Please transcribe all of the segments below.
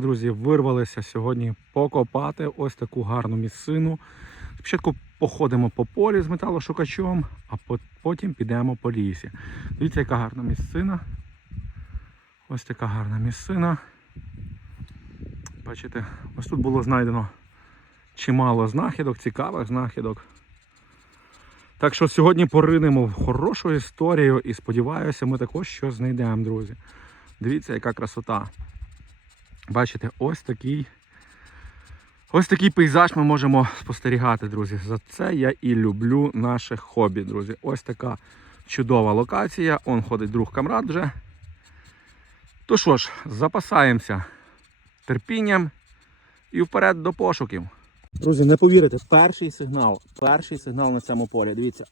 Друзі, вирвалися сьогодні покопати ось таку гарну місцину. Спочатку походимо по полі з металошукачом, а потім підемо по лісі. Дивіться, яка гарна місцина. Ось така гарна місцина. Бачите, ось тут було знайдено чимало знахідок, цікавих знахідок. Так що сьогодні поринемо в хорошу історію і сподіваюся, ми також щось знайдемо, друзі. Дивіться, яка красота. Бачите, ось такий. Ось такий пейзаж ми можемо спостерігати, друзі. За це я і люблю наше хобі, друзі. Ось така чудова локація. Он ходить друг камрад вже. То що ж, запасаємося терпінням і вперед до пошуків. Друзі, не повірите, перший сигнал. Перший сигнал на цьому полі. Дивіться.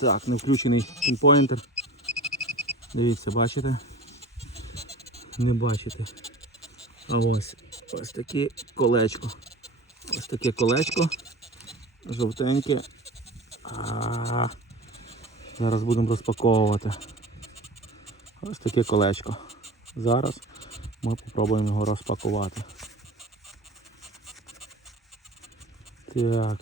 Так, не включений пінпоінтер. Дивіться, бачите? Не бачите. А ось ось таке колечко. Ось таке колечко. Жовтеньке. А -а -а. Зараз будемо розпаковувати. Ось таке колечко. Зараз ми спробуємо його розпакувати. Так.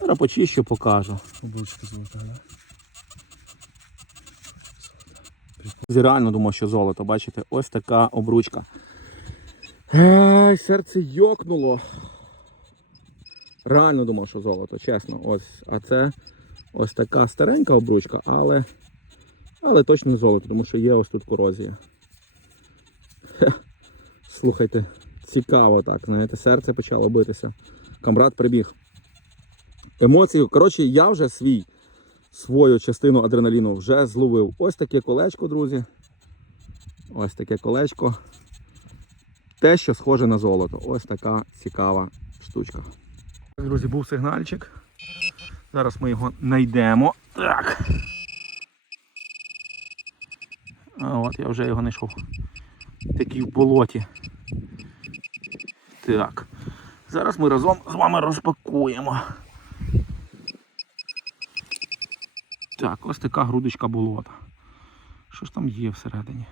Зараз почищу, покажу. Обручка золота, да? Друзі, Реально думав, що золото, бачите, ось така обручка. Ей, серце йокнуло. Реально думав, що золото, чесно. Ось, а це ось така старенька обручка, але, але точно не золото, тому що є ось тут корозія. Хе, Слухайте, цікаво так, знаєте, серце почало битися. Камрад прибіг. Емоції, коротше, я вже свій свою частину адреналіну вже зловив. Ось таке колечко, друзі. Ось таке колечко. Те, що схоже на золото. Ось така цікава штучка. Друзі, був сигнальчик. Зараз ми його знайдемо. Так. А от я вже його знайшов. Такий в болоті. Так. Зараз ми разом з вами розпакуємо. Так, ось така грудочка болота. Що ж там є всередині?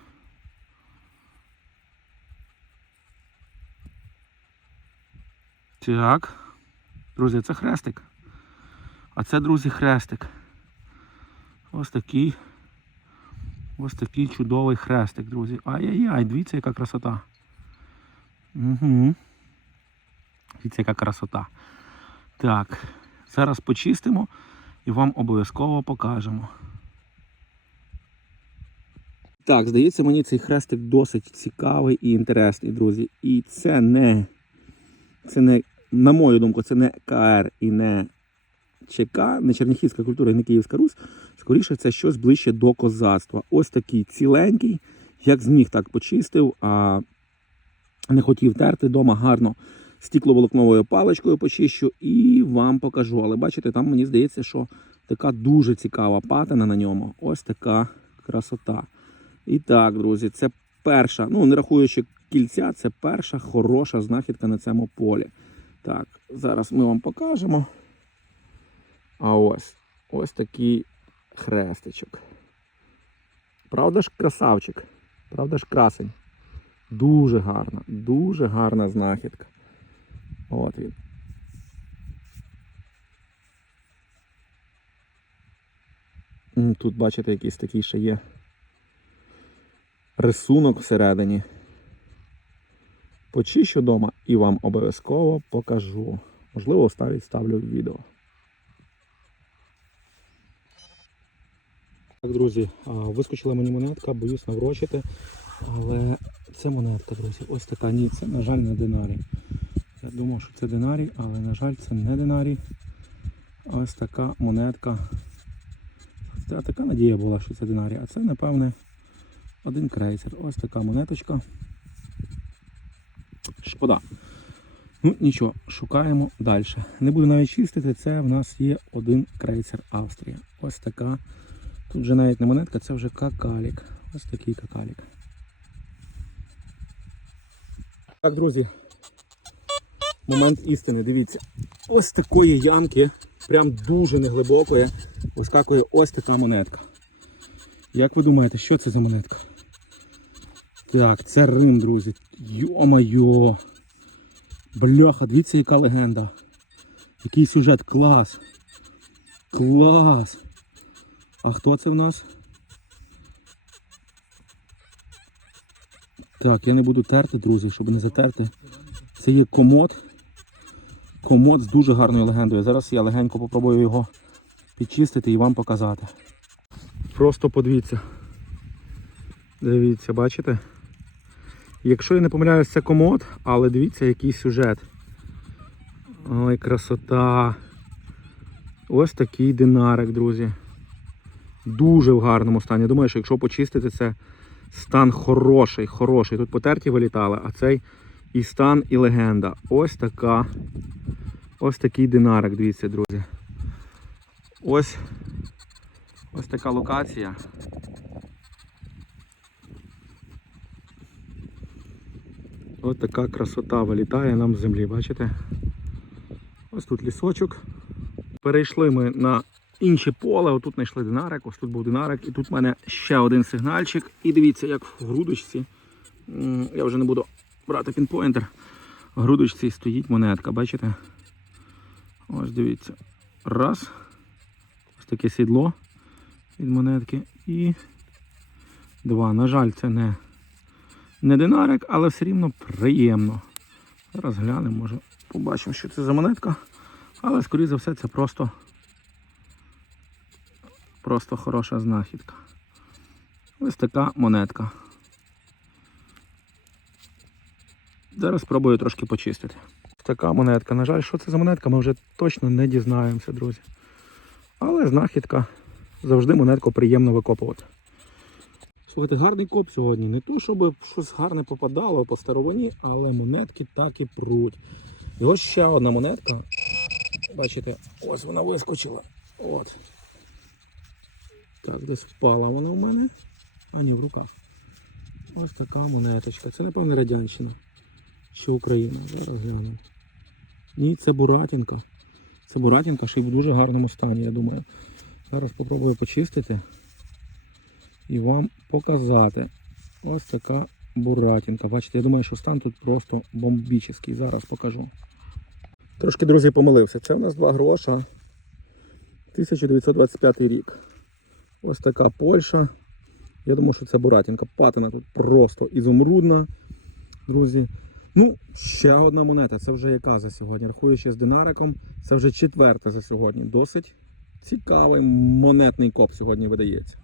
Так. Друзі, це хрестик. А це, друзі, хрестик. Ось такий. Ось такий чудовий хрестик, друзі. Ай-яй-яй, дивіться, яка красота. Угу. Дивіться, яка красота. Так, зараз почистимо і вам обов'язково покажемо. Так, здається, мені цей хрестик досить цікавий і інтересний, друзі. І це не, це не, на мою думку, це не КР і не ЧК, не Черніхівська культура і не Київська Русь. Скоріше, це щось ближче до козацтва. Ось такий ціленький, як зміг, так почистив, а не хотів терти вдома гарно стікловолокновою паличкою почищу і вам покажу. Але бачите, там мені здається, що така дуже цікава патина на ньому. Ось така красота. І так, друзі, це перша, ну не рахуючи кільця, це перша хороша знахідка на цьому полі. Так, зараз ми вам покажемо. А ось ось такий хрестичок. Правда ж красавчик? Правда ж красень? Дуже гарна, дуже гарна знахідка. Він. Тут, бачите, якийсь такий ще є рисунок всередині. Почищу вдома і вам обов'язково покажу. Можливо, ставить ставлю в відео. Так, друзі, вискочила мені монетка, боюсь наврочити. Але це монетка, друзі. Ось така. Ні, це, на жаль, не динарій. Я думав, що це динарій, але, на жаль, це не динарій. Ось така монетка. Це така надія була, що це динарій. А це, напевне, один крейсер. Ось така монеточка. Шкода. Ну, нічого, шукаємо далі. Не буду навіть чистити, це в нас є один крейсер Австрія. Ось така. Тут вже навіть не монетка, це вже какалік. Ось такий какалік. Так, друзі. Момент істини, дивіться. Ось такої ямки, прям дуже неглибокої, вискакує ось така монетка. Як ви думаєте, що це за монетка? Так, це Рим, друзі. Йо-майо. Бляха, дивіться, яка легенда. Який сюжет, клас. Клас. А хто це в нас? Так, я не буду терти, друзі, щоб не затерти. Це є комод. Комод з дуже гарною легендою. Зараз я легенько попробую його підчистити і вам показати. Просто подивіться. Дивіться, бачите? Якщо я не помиляюсь, це комод, але дивіться, який сюжет. Ой, красота. Ось такий динарик, друзі. Дуже в гарному стані. Думаю, що якщо почистити, це стан хороший, хороший. Тут потерті вилітали, а цей і стан, і легенда. Ось така. Ось такий динарик, дивіться, друзі. Ось ось така локація. Ось така красота вилітає нам з землі, бачите? Ось тут лісочок. Перейшли ми на інше поле, отут знайшли динарик, ось тут був динарик, і тут в мене ще один сигнальчик. І дивіться, як в грудочці. Я вже не буду брати пінпоінтер. В грудочці стоїть монетка, бачите? Ось дивіться. Раз. Ось таке сідло від монетки. І два. На жаль, це не, не динарик, але все рівно приємно. Зараз глянемо, може побачимо, що це за монетка. Але, скоріше за все, це просто, просто хороша знахідка. Ось така монетка. Зараз спробую трошки почистити. Така монетка. На жаль, що це за монетка, ми вже точно не дізнаємося, друзі. Але знахідка завжди монетку приємно викопувати. Слухайте, гарний коп сьогодні. Не то, щоб щось гарне попадало по старовині, але монетки так і пруть. І ось ще одна монетка. Бачите, ось вона вискочила. От. Так, десь впала вона в мене. А ні, в руках. Ось така монеточка. Це, напевне, Радянщина. Чи Україна. Зараз глянемо. Ні, це Буратінка. Це Буратінка, ще й в дуже гарному стані, я думаю. Зараз спробую почистити і вам показати. Ось така Буратінка. Бачите, я думаю, що стан тут просто бомбічний. Зараз покажу. Трошки, друзі, помилився. Це у нас два гроша. 1925 рік. Ось така Польща. Я думаю, що це Буратінка. Патина тут просто ізумрудна. Друзі. Ну, ще одна монета. Це вже яка за сьогодні. Рахуючи з динариком, це вже четверта за сьогодні. Досить цікавий монетний коп сьогодні видається.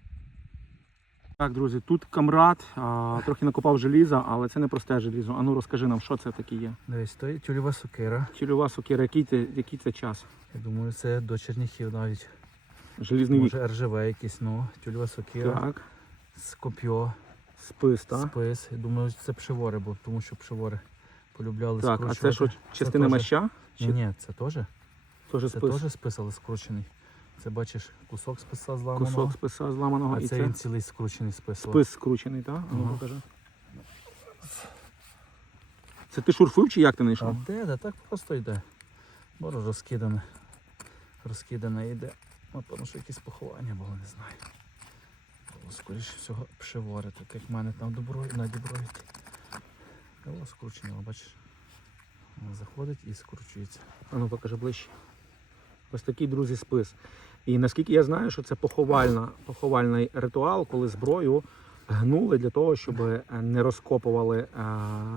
Так, друзі, тут камрад, а, трохи накопав желіза, але це не просте желізо. Ану розкажи нам, що це таке є. Дивись, то є тюльова сокира. Тюльова сокира, який це, який це час? Я думаю, це до черніхів навіть. Желізний вік. Може РЖВ якийсь, ну, тюльова сокира, Так, скопьо, спис, так? спис. Я думаю, це пшивори, бо тому що пшивори полюбляли Так, а це що, частина теж- моща? Ні, Чи ні, це теж. теж Це спис? теж спис, але скручений. Це бачиш кусок списа зламаного. Кусок списа зламаного а і це, це він цілий скручений спис. спис скручений, так? Ну, Ага. покажи. Це ти шурфив чи як ти А знайшов? де, де так просто йде. Боже, розкидане. Розкидане йде. Напевно, що якісь поховання було, не знаю. Було, скоріше всього, пшивори, так як в мене там добро, на діброї. Було скручене, бачиш. Воно заходить і скручується. А ну покажи ближче. Ось такий, друзі, спис. І наскільки я знаю, що це поховальна, поховальний ритуал, коли зброю гнули для того, щоб е, не розкопували е,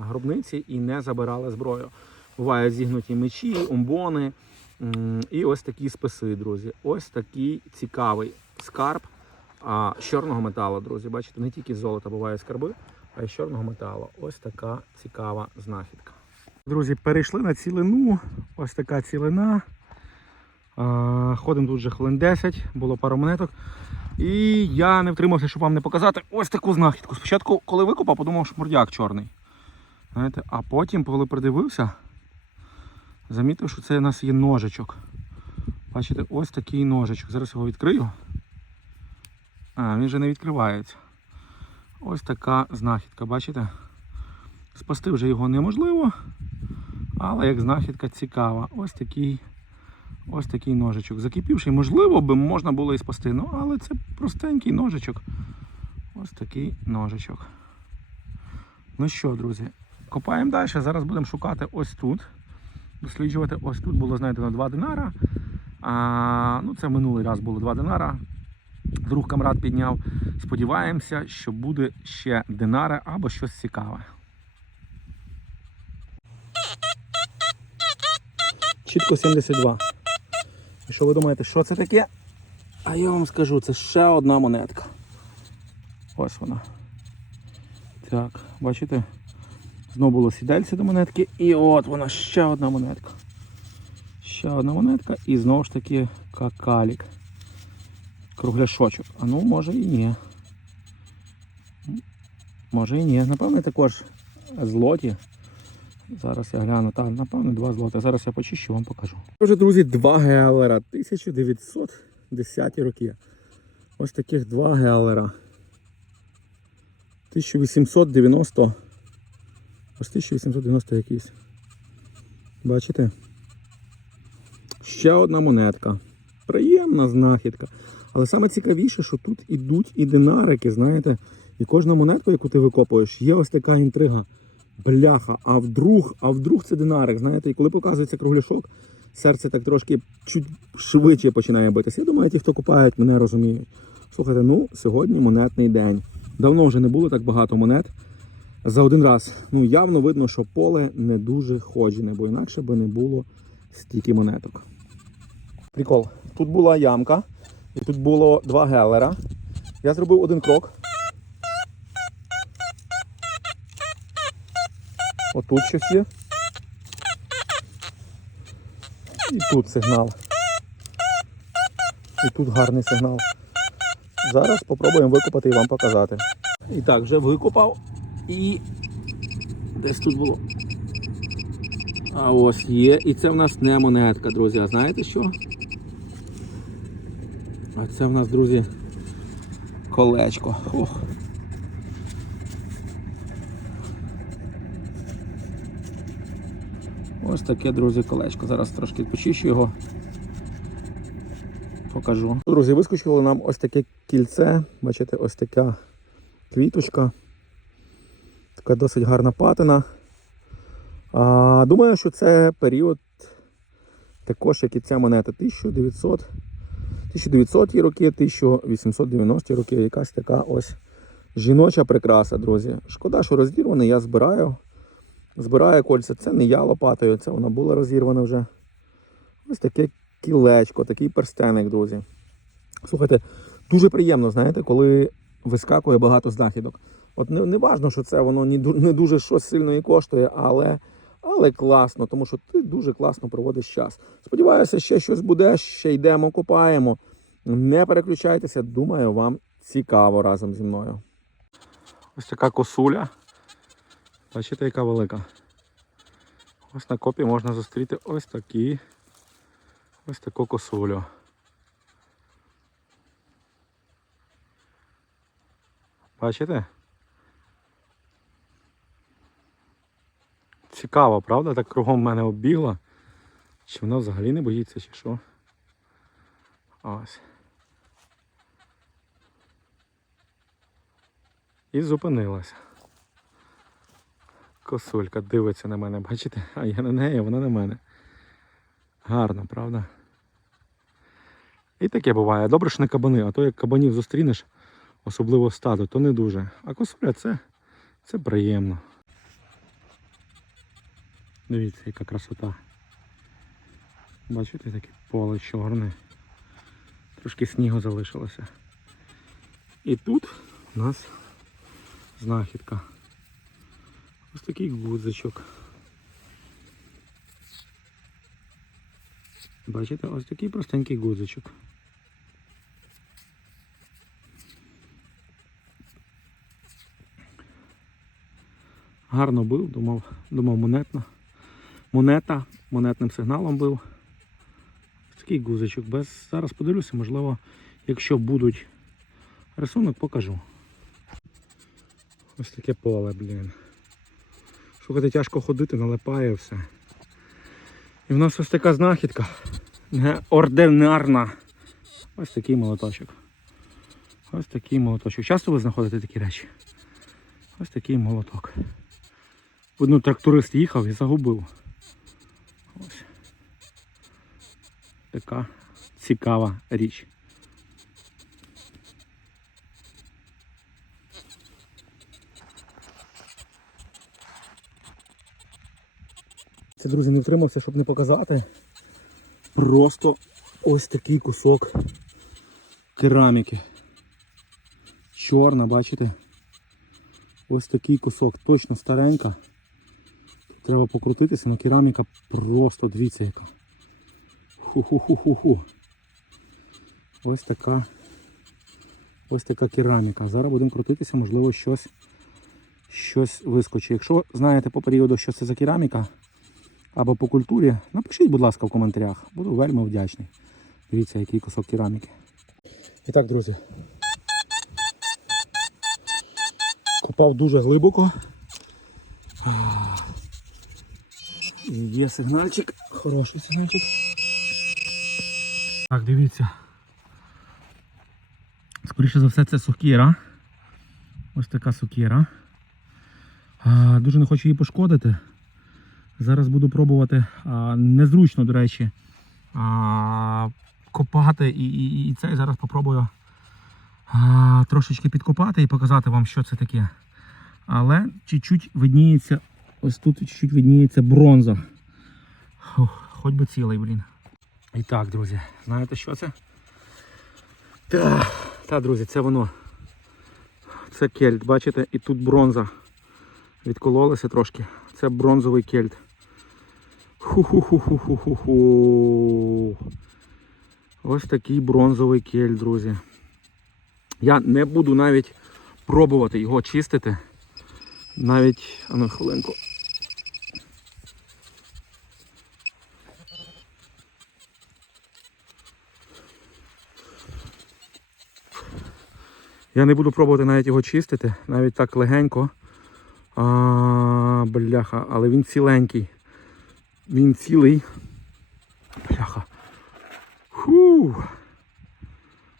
гробниці і не забирали зброю. Бувають зігнуті мечі, умбони. І ось такі списи, друзі. Ось такий цікавий скарб а, чорного металу, друзі. Бачите, не тільки золота бувають скарби, з чорного металу. Ось така цікава знахідка. Друзі, перейшли на цілину. Ось така цілина. Ходимо тут вже хвилин 10, було пару монеток. І я не втримався, щоб вам не показати ось таку знахідку. Спочатку, коли викопав, подумав, що мордяк чорний. Знаєте, а потім, коли придивився, замітив, що це у нас є ножичок. Бачите, ось такий ножичок. Зараз його відкрию. А, він вже не відкривається. Ось така знахідка, бачите? Спасти вже його неможливо, але як знахідка цікава. Ось такий, ось такий ножичок. Закипівший, можливо, би можна було і спасти. Ну, але це простенький ножичок. Ось такий ножичок. Ну що, друзі, копаємо далі. Зараз будемо шукати ось тут. Досліджувати ось тут було знайдено два динара. А, ну, це минулий раз було два динара. Друг камрад підняв. Сподіваємося, що буде ще динари або щось цікаве. Чітко 72. І що ви думаєте, що це таке? А я вам скажу, це ще одна монетка. Ось вона. Так, бачите? Знову було сідельце до монетки. І от вона ще одна монетка. Ще одна монетка і знову ж таки какалік. Кругляшочок. А ну може і ні. Може і ні. Напевно, також злоті. Зараз я гляну. Так, напевно, два злоти. Зараз я почищу, вам покажу. Отже, друзі, два геалера. 1910 роки. Ось таких два геалера. 1890. Ось 1890 якийсь. Бачите? Ще одна монетка. Приємна знахідка. Але саме цікавіше, що тут ідуть і динарики, знаєте. І кожна монетка, яку ти викопуєш, є ось така інтрига. Бляха, а вдруг, а вдруг це динарик, знаєте, і коли показується кругляшок, серце так трошки чуть швидше починає битися. Я думаю, ті, хто купають, мене розуміють. Слухайте, ну сьогодні монетний день. Давно вже не було так багато монет за один раз. Ну явно видно, що поле не дуже ходжене, бо інакше би не було стільки монеток. Прикол. Тут була ямка, і тут було два гелера. Я зробив один крок. Отут щось є. І тут сигнал. І тут гарний сигнал. Зараз спробуємо викопати і вам показати. І так, вже викопав і десь тут було. А ось є. І це в нас не монетка, друзі. А знаєте що? А це в нас, друзі, колечко. Ох. Ось таке, друзі, колечко. Зараз трошки почищу його. Покажу. Друзі, вискочило нам ось таке кільце. Бачите, ось така квіточка. Така досить гарна патина. А, думаю, що це період також, як і ця монета 1900, 1900 роки, 1890-ті роки. Якась така ось жіноча прикраса, друзі. Шкода, що розірвана, я збираю. Збираю кольця. Це не я лопатою, це вона була розірвана вже. Ось таке кілечко, такий перстеник, друзі. Слухайте, дуже приємно, знаєте, коли вискакує багато знахідок. От не, не важно, що це воно не дуже щось сильно і коштує, але, але класно, тому що ти дуже класно проводиш час. Сподіваюся, ще щось буде, ще йдемо, копаємо. Не переключайтеся, думаю, вам цікаво разом зі мною. Ось така косуля. Бачите, яка велика. Ось на копі можна зустріти ось такі. Ось таку косулю. Бачите? Цікаво, правда? Так кругом мене оббігла. Чи вона взагалі не боїться, чи що? Ось. І зупинилася. Косулька дивиться на мене, бачите? А я на неї, а вона на мене. Гарно, правда? І таке буває. Добре, що не кабани, а то як кабанів зустрінеш, особливо стадо, то не дуже. А косуля це, це приємно. Дивіться, яка красота. Бачите, таке поле чорне. Трошки снігу залишилося. І тут у нас знахідка. Ось такий гудзичок. Бачите, ось такий простенький гудзичок. Гарно бив, думав, думав монетна. Монета, монетним сигналом бив. Такий гузичок. Без... Зараз подивлюся, можливо, якщо будуть рисунок, покажу. Ось таке поле, блін. Слухайте, тяжко ходити, налипає все. І в нас ось така знахідка. Неординарна. Ось такий молоточок. Ось такий молоточок. Часто ви знаходите такі речі? Ось такий молоток. Видно, тракторист їхав і загубив. Така цікава річ. Це, друзі, не втримався, щоб не показати. Просто ось такий кусок кераміки. Чорна, бачите? Ось такий кусок, точно старенька. Треба покрутитися, але кераміка просто дивіться яка. Ху-ху-ху-ху-ху. Ось така. Ось така кераміка. Зараз будемо крутитися, можливо, щось, щось вискочить. Якщо знаєте по періоду, що це за кераміка, або по культурі, напишіть, будь ласка, в коментарях. Буду вельми вдячний. Дивіться, який кусок кераміки. І так, друзі. Копав дуже глибоко. Є сигнальчик, хороший сигнальчик. Так, дивіться. Скоріше за все, це сокира. Ось така сокира. А, Дуже не хочу її пошкодити. Зараз буду пробувати. Незручно, до речі, копати і, і, і цей зараз попробую трошечки підкопати і показати вам, що це таке. Але чуть-чуть видніється, ось тут чуть-чуть видніється бронза. Хоч би цілий, блін. І так, друзі, знаєте що це? Та, та, друзі, це воно. Це кельт, бачите, і тут бронза. Відкололася трошки. Це бронзовий кельт. Ху-ху-ху-ху-ху-ху. Ось такий бронзовий кельт, друзі. Я не буду навіть пробувати його чистити. Навіть, а ну хвилинку. Я не буду пробувати навіть його чистити, навіть так легенько. А, бляха, але він ціленький. Він цілий. Бляха. Фу.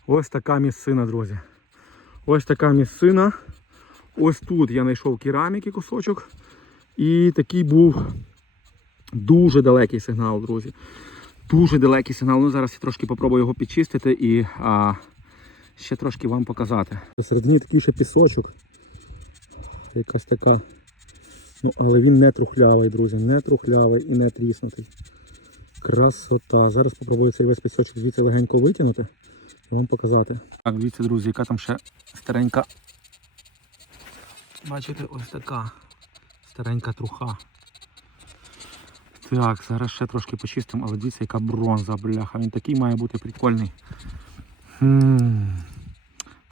Ось така місцина, друзі. Ось така місцина. Ось тут я знайшов кераміки кусочок. І такий був дуже далекий сигнал, друзі. Дуже далекий сигнал. Ну зараз я трошки попробую його підчистити і а, ще трошки вам показати. Посередині такий ще пісочок. Якась така. Ну, але він не трухлявий, друзі. Не трухлявий і не тріснутий. Красота. Зараз спробую цей весь пісочок звідси легенько витягнути і вам показати. Так, дивіться, друзі, яка там ще старенька. Бачите, ось така старенька труха. Так, зараз ще трошки почистимо, але дивіться, яка бронза, бляха. Він такий має бути прикольний.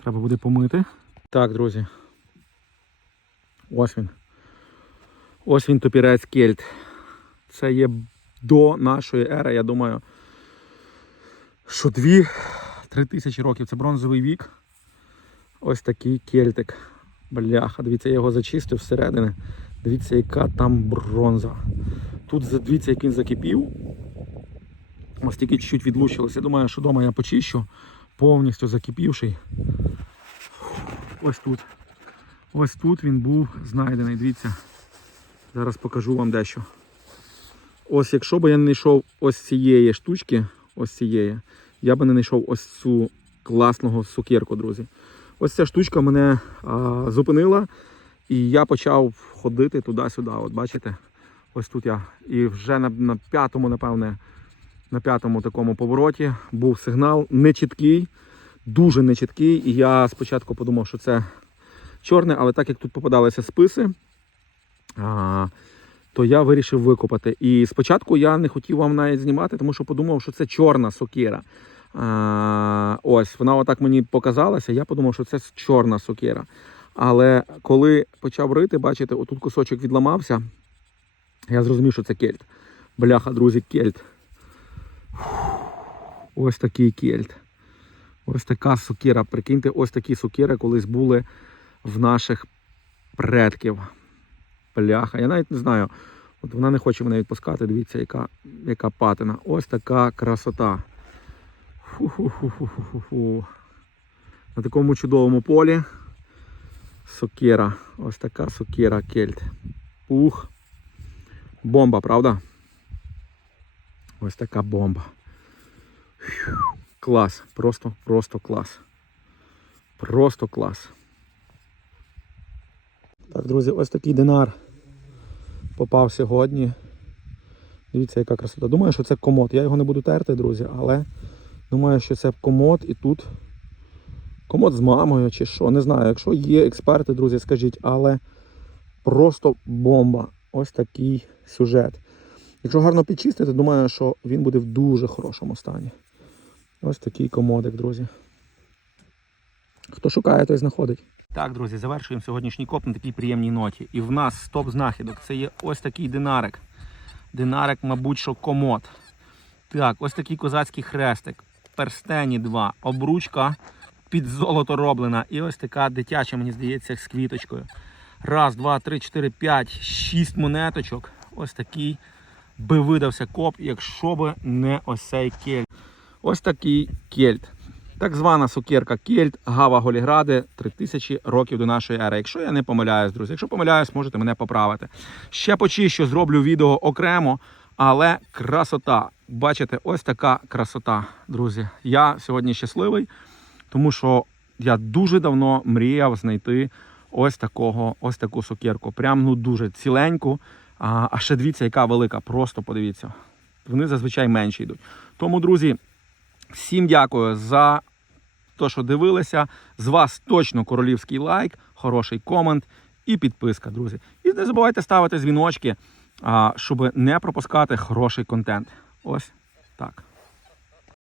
Треба буде помити. Так, друзі. Ось він. Ось він топірець кельт. Це є до нашої ери, я думаю, що дві-три тисячі років. Це бронзовий вік. Ось такий кельтик. Бляха, дивіться, я його зачистив всередини. Дивіться, яка там бронза. Тут дивіться, як він закипів. Ось тільки чуть-чуть відлучилося. Я думаю, що вдома я почищу. Повністю закипівший. Ось тут. Ось тут він був знайдений. Дивіться. Зараз покажу вам дещо. Ось якщо б я не знайшов ось цієї штучки, ось цієї, я би не знайшов ось цю класного сукерку, друзі. Ось ця штучка мене а, зупинила, і я почав ходити туди-сюди. От бачите, ось тут я. І вже на, на п'ятому, напевне, на п'ятому такому повороті був сигнал нечіткий, дуже нечіткий. І я спочатку подумав, що це чорне, але так як тут попадалися списи, то я вирішив викопати. І спочатку я не хотів вам навіть знімати, тому що подумав, що це чорна сокира. А, ось, вона отак мені показалася, я подумав, що це чорна сокира. Але коли почав рити, бачите, отут кусочок відламався, я зрозумів, що це кельт. Бляха, друзі, кельт. Ось такий кельт. Ось така сокира. Прикиньте, ось такі сокири колись були в наших предків. Бляха. Я навіть не знаю. От вона не хоче мене відпускати. Дивіться, яка, яка патина. Ось така красота. Фу-фу-фу-фу-фу-фу. На такому чудовому полі. Сокира. Ось така сокира кельт. Ух. Бомба, правда? Ось така бомба. Клас. Просто, просто клас. Просто клас. Так, друзі, ось такий динар попав сьогодні. Дивіться, яка красота. Думаю, що це комод. Я його не буду терти, друзі, але думаю, що це комод і тут комод з мамою чи що. Не знаю. Якщо є експерти, друзі, скажіть, але просто бомба. Ось такий сюжет. Якщо гарно підчистити, думаю, що він буде в дуже хорошому стані. Ось такий комодик, друзі. Хто шукає, той знаходить. Так, друзі, завершуємо сьогоднішній коп на такій приємній ноті. І в нас стоп знахідок. Це є ось такий динарик. Динарик, мабуть, що комод. Так, ось такий козацький хрестик. Перстені два. Обручка під золото роблена. І ось така дитяча, мені здається, з квіточкою. Раз, два, три, чотири, п'ять, шість монеточок. Ось такий би видався коп, якщо би не ось цей кельт. Ось такий кельт. Так звана сукерка Кельт, Гава Голігради, 3000 років до нашої ери. Якщо я не помиляюсь, друзі. Якщо помиляюсь, можете мене поправити. Ще почищу, зроблю відео окремо, але красота. Бачите, ось така красота, друзі. Я сьогодні щасливий, тому що я дуже давно мріяв знайти ось такого, ось таку сукерку. Прям ну дуже ціленьку. А, а ще дивіться, яка велика. Просто подивіться. Вони зазвичай менші йдуть. Тому, друзі, всім дякую за те, що дивилися. З вас точно королівський лайк, хороший комент і підписка, друзі. І не забувайте ставити дзвіночки, щоб не пропускати хороший контент. Ось так.